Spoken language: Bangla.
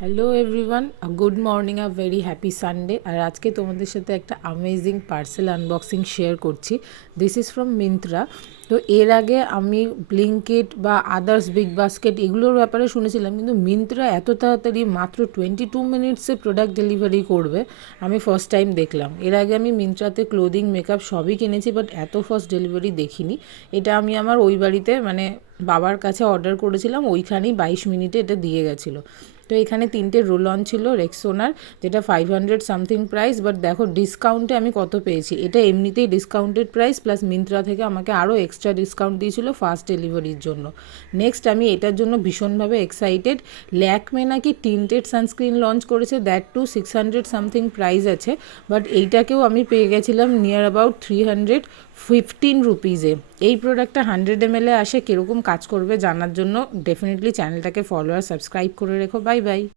Hello everyone, good morning, a very happy Sunday. আর আজকে তোমাদের সাথে একটা অ্যামেজিং পার্সেল আনবক্সিং শেয়ার করছি। This is from Myntra. তো এর আগে আমি ব্লিঙ্কিট বা আদার্স বিগ বাস্কেট এগুলোর ব্যাপারে শুনেছিলাম, কিন্তু মিন্ত্রা এত তাড়াতাড়ি মাত্র 22 মিনিটসে প্রোডাক্ট ডেলিভারি করবে আমি ফার্স্ট টাইম দেখলাম। এর আগে আমি মিন্ত্রাতে ক্লোদিং, মেকআপ সবই কিনেছি, বাট এত ফাস্ট ডেলিভারি দেখিনি। এটা আমি আমার ওই বাড়িতে বাবার কাছে অর্ডার করেছিলাম, ওইখানেই 22 মিনিটে এটা দিয়ে গেছিলো। তো এখানে 3টে রোল অন ছিল রেক্সোনার, যেটা 500 সামথিং প্রাইস, বাট দেখো ডিসকাউন্টে আমি কত পেয়েছি। এটা এমনিতেই ডিসকাউন্টেড প্রাইস, প্লাস মিন্ত্রা থেকে আমাকে আরও এক্সট্রা ডিসকাউন্ট দিয়েছিল ফাস্ট ডেলিভারির জন্য। নেক্সট আমি এটার জন্য ভীষণভাবে এক্সাইটেড। ল্যাকমে নাকি টিন্টেড সানস্ক্রিন লঞ্চ করেছে, দ্যাট টু 600 সামথিং প্রাইস আছে, বাট এইটাকেও আমি পেয়ে গেছিলাম নিয়ার অ্যাবাউট 315 রুপিজে। এই প্রোডাক্টটা 100 ml আসে, কীরকম কাজ করবে জানার জন্য ডেফিনেটলি চ্যানেলটাকে ফলো আর সাবস্ক্রাইব করে রেখো। Bye bye.